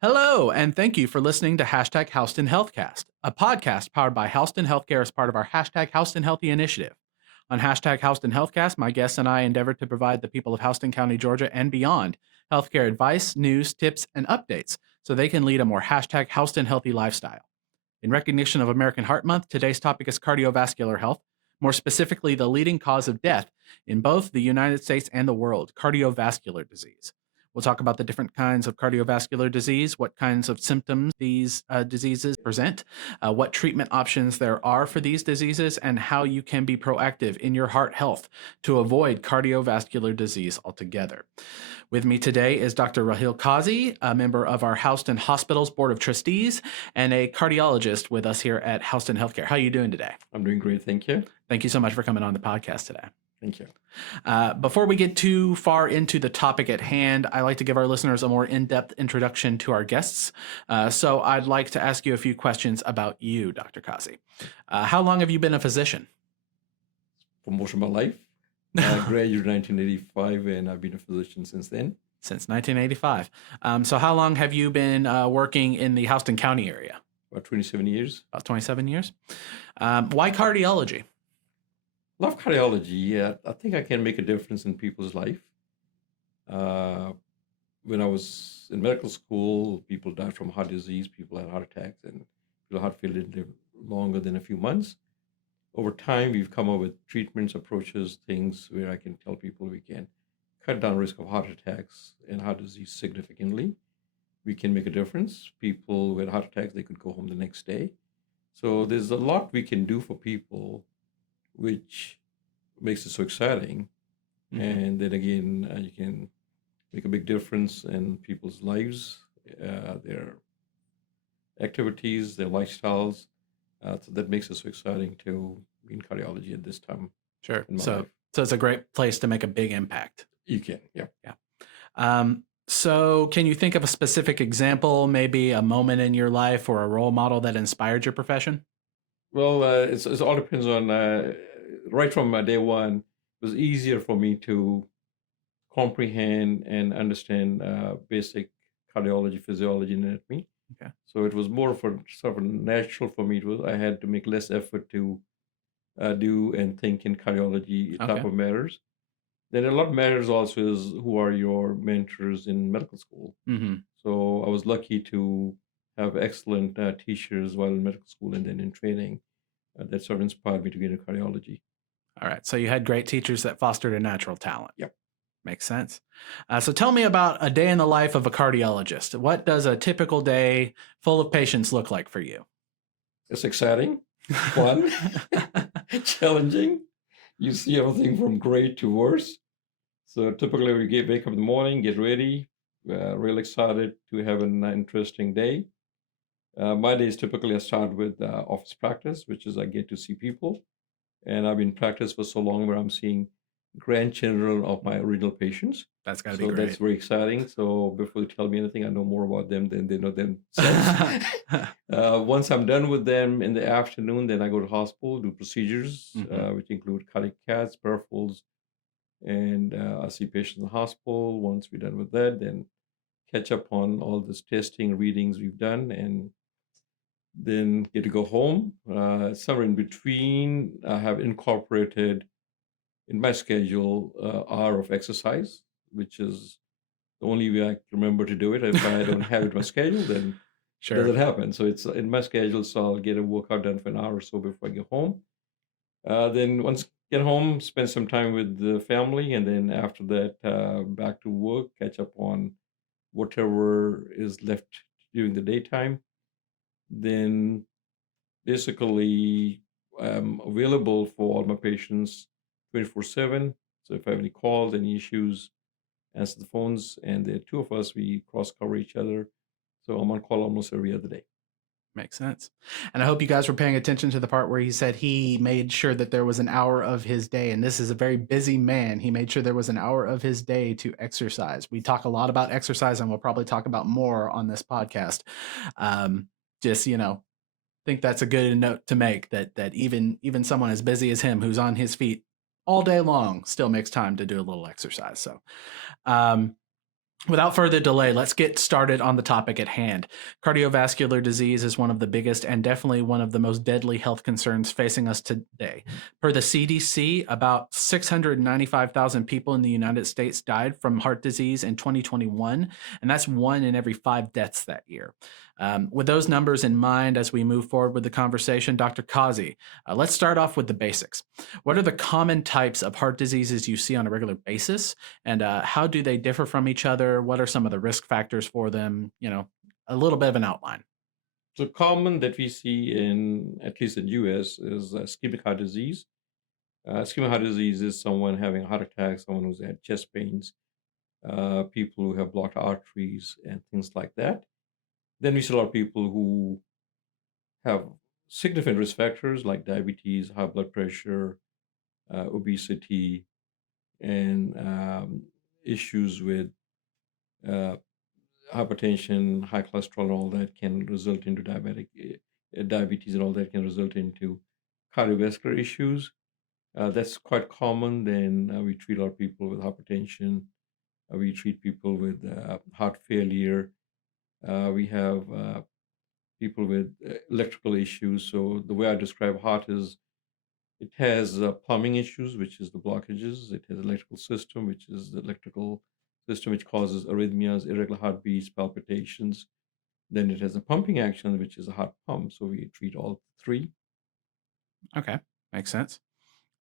Hello, and thank you for listening to Hashtag Houston Healthcast, a podcast powered by Houston Healthcare as part of our Hashtag Houston Healthy initiative. On Hashtag Houston Healthcast, my guests and I endeavor to provide the people of Houston County, Georgia, and beyond healthcare advice, news, tips, and updates so they can lead a more Hashtag Houston Healthy lifestyle. In recognition of American Heart Month, today's topic is cardiovascular health, more specifically, the leading cause of death in both the United States and the world, cardiovascular disease. We'll talk about the different kinds of cardiovascular disease, what kinds of symptoms these diseases present, what treatment options there are for these diseases, and how you can be proactive in your heart health to avoid cardiovascular disease altogether. With me today is Dr. Rahil Kazi, a member of our Houston Hospital's Board of Trustees and a cardiologist with us here at Houston Healthcare. How are you doing today? I'm doing great, thank you. Thank you so much for coming on the podcast today. Thank you. Before we get too far into the topic at hand, I like to give our listeners a more in-depth introduction to our guests. So I'd like to ask you a few questions about you, Dr. Kazi. How long have you been a physician? For most of my life. I graduated in 1985, and I've been a physician since then. Since 1985. So how long have you been working in the Houston County area? About 27 years. About 27 years. Why cardiology? Love cardiology. Yeah, I think I can make a difference in people's life. When I was in medical school, people died from heart disease, people had heart attacks, and people heart failure didn't live longer than a few months. Over time, we've come up with treatments, approaches, things where I can tell people we can cut down risk of heart attacks and heart disease significantly. We can make a difference. People with heart attacks, they could go home the next day. So there's a lot we can do for people, which makes it so exciting. Mm-hmm. And then again, you can make a big difference in people's lives, their activities, their lifestyles. So that makes it so exciting to be in cardiology at this time. Sure. So it's a great place to make a big impact. You can, yeah. Yeah. So can you think of a specific example, maybe a moment in your life or a role model that inspired your profession? Well, it all depends on, right from day one, it was easier for me to comprehend and understand basic cardiology, physiology, and anatomy. Okay. So it was more for sort of natural for me. I had to make less effort to do and think in cardiology type of matters. Then a lot matters also is who are your mentors in medical school. Mm-hmm. So I was lucky to have excellent teachers while in medical school and then in training that sort of inspired me to get into cardiology. All right. So you had great teachers that fostered a natural talent. Yep. Makes sense. So tell me about a day in the life of a cardiologist. What does a typical day full of patients look like for you? It's exciting, fun, challenging. You see everything from great to worse. So typically we wake up in the morning, get ready, real excited to have an interesting day. My days typically I start with office practice, which is I get to see people. And I've been in practice for so long where I'm seeing grandchildren of my original patients. That's got to be great. That's very exciting. So before you tell me anything, I know more about them than they know themselves. Once I'm done with them in the afternoon, then I go to hospital, do procedures, which include cardiac caths, peripherals, and I see patients in the hospital. Once we're done with that, then catch up on all this testing, readings we've done, and then get to go home. Somewhere in between, I have incorporated in my schedule hour of exercise, which is the only way I can remember to do it. If I don't have it in my schedule, then it doesn't happen. So it's in my schedule, so I'll get a workout done for an hour or so before I get home. Then once I get home, spend some time with the family, and then after that, back to work, catch up on whatever is left during the daytime. Then basically I'm available for all my patients 24/7. So if I have any calls, any issues, answer the phones. And there are two of us, we cross cover each other. So I'm on call almost every other day. Makes sense. And I hope you guys were paying attention to the part where he said he made sure that there was an hour of his day. And this is a very busy man. He made sure there was an hour of his day to exercise. We talk a lot about exercise, and we'll probably talk about more on this podcast. Just, think that's a good note to make, that even someone as busy as him, who's on his feet all day long, still makes time to do a little exercise. So, um, without further delay, let's get started on the topic at hand. Cardiovascular disease is one of the biggest and definitely one of the most deadly health concerns facing us today. Per the CDC, about 695,000 people in the United States died from heart disease in 2021, and that's 1 in every 5 deaths that year. With those numbers in mind, as we move forward with the conversation, Dr. Kazi, let's start off with the basics. What are the common types of heart diseases you see on a regular basis? And how do they differ from each other? What are some of the risk factors for them? A little bit of an outline. So common that we see in, at least in US, is ischemic heart disease. Ischemic heart disease is someone having a heart attack, someone who's had chest pains, people who have blocked arteries and things like that. Then we see a lot of people who have significant risk factors like diabetes, high blood pressure, obesity, and issues with uh, hypertension, high cholesterol, and all that can result into diabetes, and all that can result into cardiovascular issues. That's quite common. Then we treat a lot of people with hypertension. We treat people with heart failure. We have people with electrical issues. So the way I describe heart is it has plumbing issues, which is the blockages. It has electrical system, which is the electrical system which causes arrhythmias, irregular heartbeats, palpitations. Then it has a pumping action, which is a heart pump. So we treat all three. Okay, makes sense.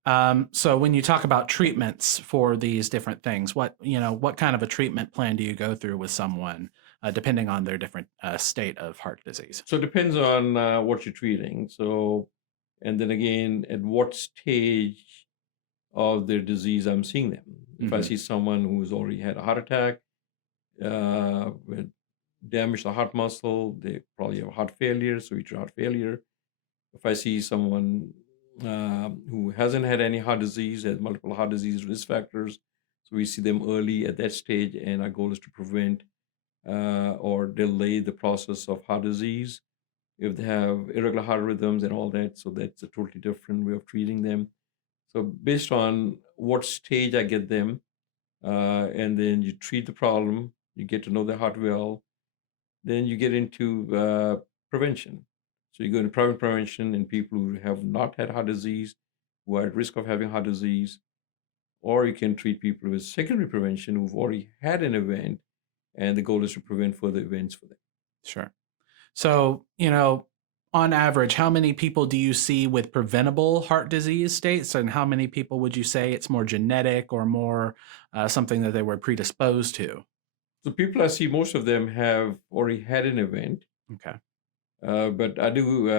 So when you talk about treatments for these different things, what kind of a treatment plan do you go through with someone, depending on their different state of heart disease? So it depends on what you're treating. So, and then again, at what stage of their disease I'm seeing them. If I see someone who's already had a heart attack, with damage to the heart muscle, they probably have heart failure, so we treat heart failure. If I see someone who hasn't had any heart disease, has multiple heart disease risk factors, so we see them early at that stage, and our goal is to prevent or delay the process of heart disease. If they have irregular heart rhythms and all that, so that's a totally different way of treating them. So based on what stage I get them, and then you treat the problem, you get to know the heart well, then you get into prevention. So you go into private prevention in people who have not had heart disease, who are at risk of having heart disease, or you can treat people with secondary prevention who've already had an event, and the goal is to prevent further events for them. Sure. So, on average, how many people do you see with preventable heart disease states, and how many people would you say it's more genetic or more something that they were predisposed to? So people I see, most of them have already had an event. Okay. But I do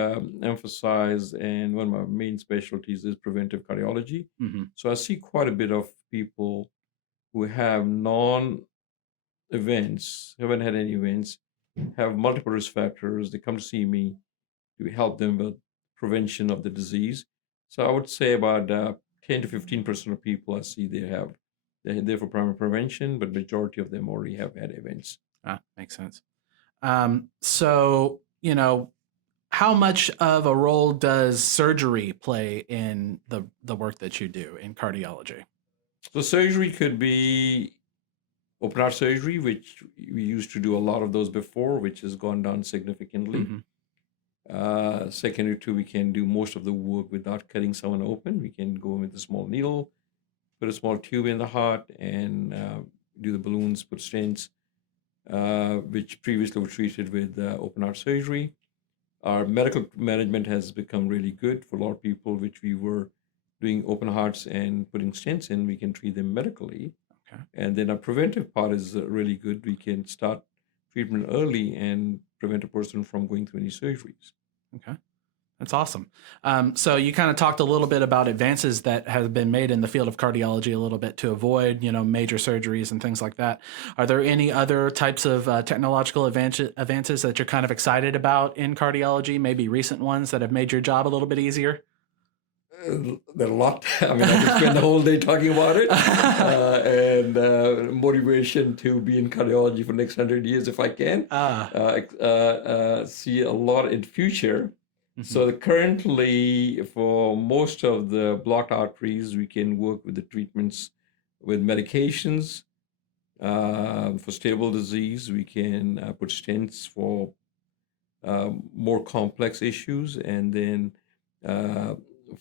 emphasize, and one of my main specialties is preventive cardiology. hmm So I see quite a bit of people who have non-events, haven't had any events, have multiple risk factors. They come to see me to help them with prevention of the disease. So I would say about 10 to 15% of people I see they're there for primary prevention, but majority of them already have had events. Makes sense. So, how much of a role does surgery play in the work that you do in cardiology? So surgery could be open heart surgery, which we used to do a lot of those before, which has gone down significantly. hmm Secondary to, we can do most of the work without cutting someone open. We can go in with a small needle, put a small tube in the heart, and do the balloons, put stents, which previously were treated with open heart surgery. Our medical management has become really good for a lot of people, which we were doing open hearts and putting stents in. We can treat them medically. Okay. And then our preventive part is really good. We can start treatment early and prevent a person from going through any surgeries. Okay. That's awesome. So you kind of talked a little bit about advances that have been made in the field of cardiology a little bit to avoid, major surgeries and things like that. Are there any other types of technological advances that you're kind of excited about in cardiology, maybe recent ones that have made your job a little bit easier? There are a lot. I mean, I could spend the whole day talking about it, and motivation to be in cardiology for the next 100 years if I can. See a lot in future. Mhm. So currently, for most of the blocked arteries, we can work with the treatments with medications. For stable disease, we can put stents for more complex issues, and then uh,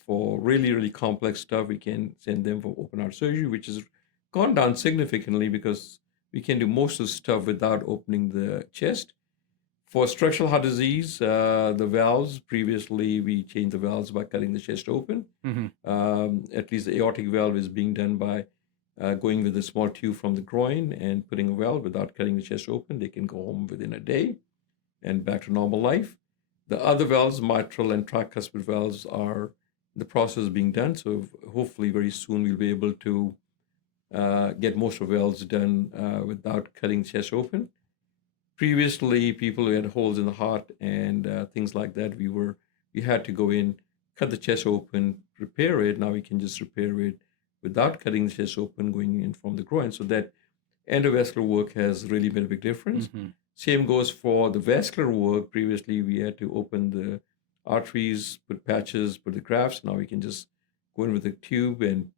for really, really complex stuff, we can send them for open heart surgery, which has gone down significantly because we can do most of the stuff without opening the chest. For structural heart disease, the valves, previously we changed the valves by cutting the chest open. Mhm. At least the aortic valve is being done by going with a small tube from the groin and putting a valve without cutting the chest open. They can go home within a day and back to normal life. The other valves, mitral and tricuspid valves, are in the process of being done. So hopefully very soon we'll be able to get most of the valves done without cutting the chest open. Previously, people who had holes in the heart and things like that, we had to go in, cut the chest open, repair it. Now we can just repair it without cutting the chest open, going in from the groin. So that endovascular work has really made a big difference. Mhm. Same goes for the vascular work. Previously, we had to open the arteries, put patches, put the grafts. Now we can just go in with a tube and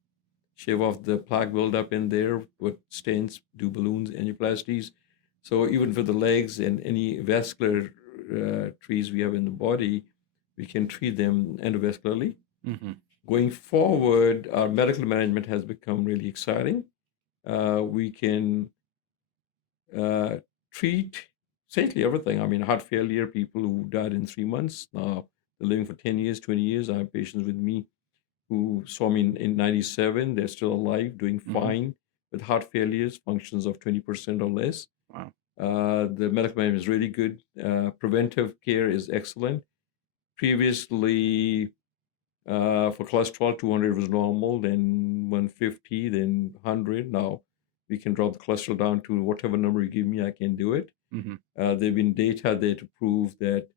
shave off the plaque buildup in there, put stents, do balloons, angioplasties. So even for the legs and any vascular trees we have in the body, we can treat them endovascularly. Mhm. Going forward, our medical management has become really exciting. We can uh, treat essentially everything. I mean, heart failure, people who died in 3 months, now they're living for 10 years, 20 years. I have patients with me who saw me in 97. They're still alive, doing Mhm. fine with heart failures, functions of 20% or less. Wow. The medical management is really good. Preventive care is excellent. Previously, for cholesterol, 200 was normal, then 150, then 100. Now we can drop the cholesterol down to whatever number you give me, I can do it. Mhm. There have been data there to prove that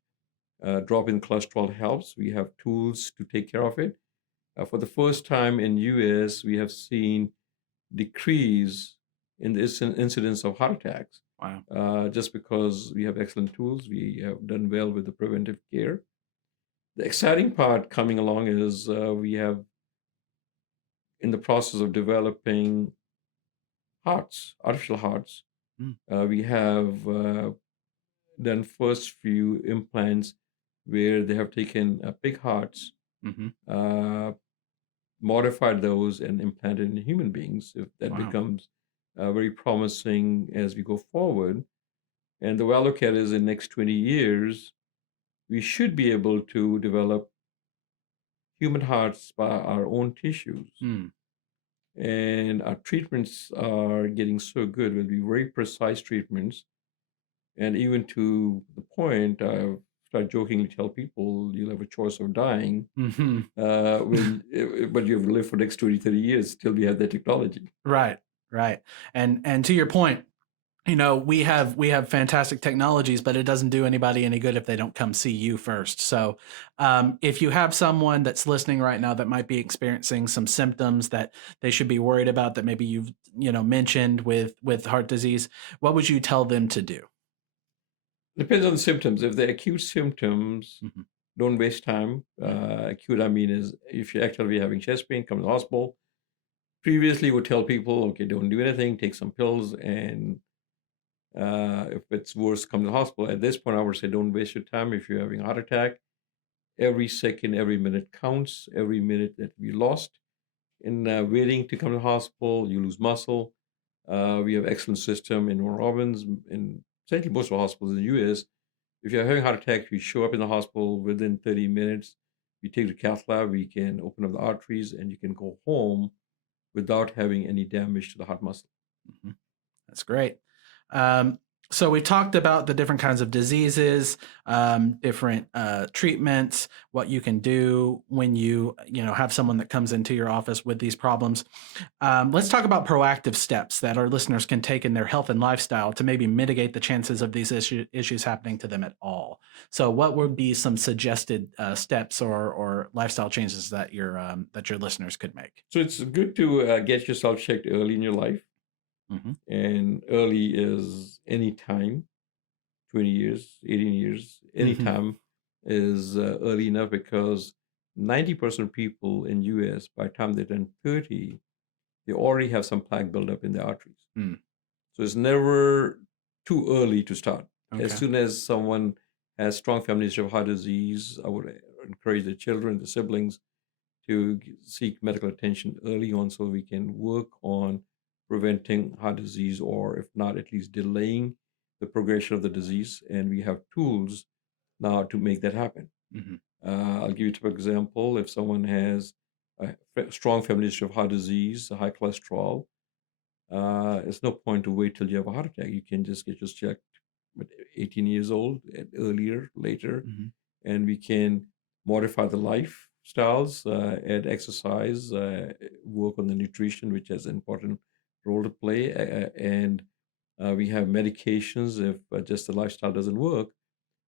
dropping cholesterol helps. We have tools to take care of it. For the first time in US, we have seen decrease in the incidence of heart attacks. Wow. Just because we have excellent tools, we have done well with the preventive care. The exciting part coming along is we have in the process of developing hearts, artificial hearts. Mm. We have done first few implants where they have taken pig hearts, Mhm. uh, modified those, and implanted in human beings. If that Wow. becomes very promising as we go forward, and the way I look at it is in the next 20 years, we should be able to develop human hearts by our own tissues. Mm. And our treatments are getting so good. Will be very precise treatments. And even to the point, I start jokingly tell people you'll have a choice of dying Mhm. but you have to live for the next 20, 30 years till we have that technology. Right. Right. And to your point, we have fantastic technologies, but it doesn't do anybody any good if they don't come see you first. So if you have someone that's listening right now that might be experiencing some symptoms that they should be worried about, that maybe you've mentioned with heart disease, what would you tell them to do? Depends on the symptoms. If they're acute symptoms, Mhm. don't waste time. Acute, I mean, is if you're actively having chest pain, come to the hospital. Previously, would tell people, okay, don't do anything, take some pills, and if it's worse, come to the hospital. At this point, I would say don't waste your time. If you're having a heart attack, every second, every minute counts. Every minute that we lost in waiting to come to the hospital, you lose muscle. We have excellent system in Warren Robins and essentially most of the hospitals in the US. If you're having a heart attack, you show up in the hospital within 30 minutes. We take the cath lab, we can open up the arteries, and you can go home without having any damage to the heart muscle. Mhm. That's great. Um, so we talked about the different kinds of diseases, different treatments, what you can do when you have someone that comes into your office with these problems. Let's talk about proactive steps that our listeners can take in their health and lifestyle to maybe mitigate the chances of these issues happening to them at all. So, what would be some suggested steps or lifestyle changes that your listeners could make? So it's good to get yourself checked early in your life. Hmm. And early is any time, 20 years, 18 years, Hmm. anytime. is early enough because 90% of people in US, by the time they turn 30, they already have some plaque buildup in their arteries. Mm, So it's never too early to start. As okay. soon as someone has strong family history of heart disease, I would encourage the children, the siblings, to seek medical attention early on so we can work on preventing heart disease, or if not, at least delaying the progression of the disease. And we have tools now to make that happen. Hmm. I'll give you a typical example. If someone has a strong family history of heart disease, high cholesterol, it's no point to wait till you have a heart attack. You can just get yours checked at 18 years old, earlier, later, Hmm. and we can modify the lifestyles, add exercise, work on the nutrition, which has an important role to play, and we have medications. If just the lifestyle doesn't work,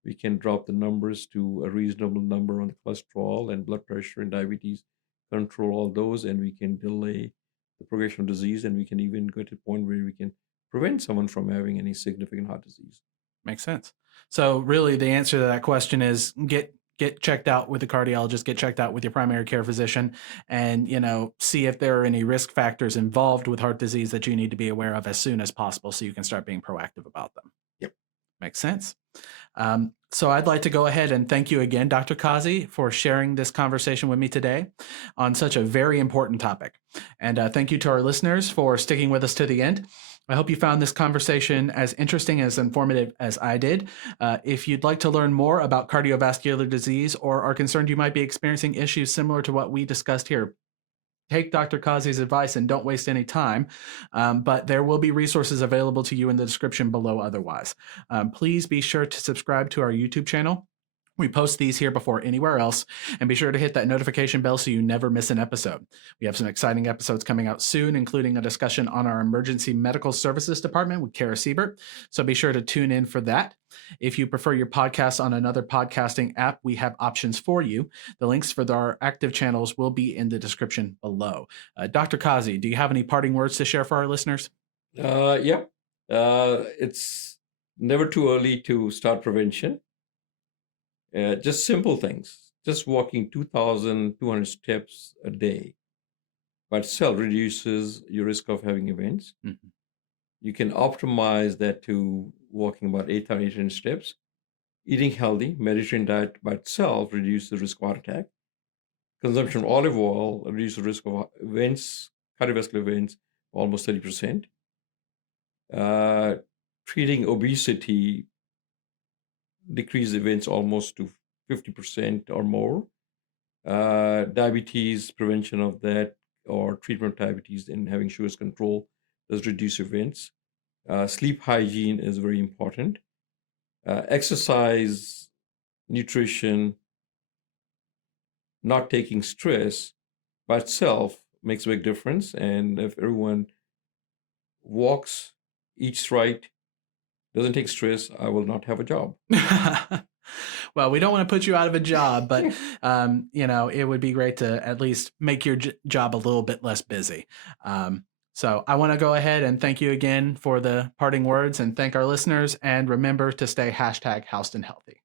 we can drop the numbers to a reasonable number on the cholesterol and blood pressure and diabetes, control all those, and we can delay the progression of disease, and we can even go to a point where we can prevent someone from having any significant heart disease. Makes sense. So really the answer to that question is get checked out with a cardiologist, get checked out with your primary care physician, and see if there are any risk factors involved with heart disease that you need to be aware of as soon as possible so you can start being proactive about them. Yep. Makes sense. So I'd like to go ahead and thank you again, Dr. Kazi, for sharing this conversation with me today on such a very important topic. And thank you to our listeners for sticking with us to the end. I hope you found this conversation as interesting, as informative as I did. If you'd like to learn more about cardiovascular disease or are concerned you might be experiencing issues similar to what we discussed here, take Dr. Kazi's advice and don't waste any time. But there will be resources available to you in the description below otherwise. Please be sure to subscribe to our YouTube channel. We post these here before anywhere else, and be sure to hit that notification bell so you never miss an episode. We have some exciting episodes coming out soon, including a discussion on our emergency medical services department with Kara Siebert, so be sure to tune in for that. If you prefer your podcast on another podcasting app, we have options for you. The links for our active channels will be in the description below. Dr. Kazi, do you have any parting words to share for our listeners? Yep. It's never too early to start prevention. Just simple things. Just walking 2,200 steps a day by itself reduces your risk of having events. Mm-hmm. You can optimize that to walking about 8,800 steps. Eating healthy, Mediterranean diet by itself reduces the risk of heart attack. Consumption of olive oil reduces the risk of events, cardiovascular events, almost 30%. Treating obesity decrease events almost to 50% or more. Diabetes, prevention of that, or treatment of diabetes and having sugars control does reduce events. Sleep hygiene is very important. Exercise, nutrition, not taking stress by itself makes a big difference. And if everyone walks, eats right, doesn't take stress, I will not have a job. Well, we don't want to put you out of a job, but it would be great to at least make your job a little bit less busy. So I want to go ahead and thank you again for the parting words and thank our listeners. And remember to stay #HoustonHealthy.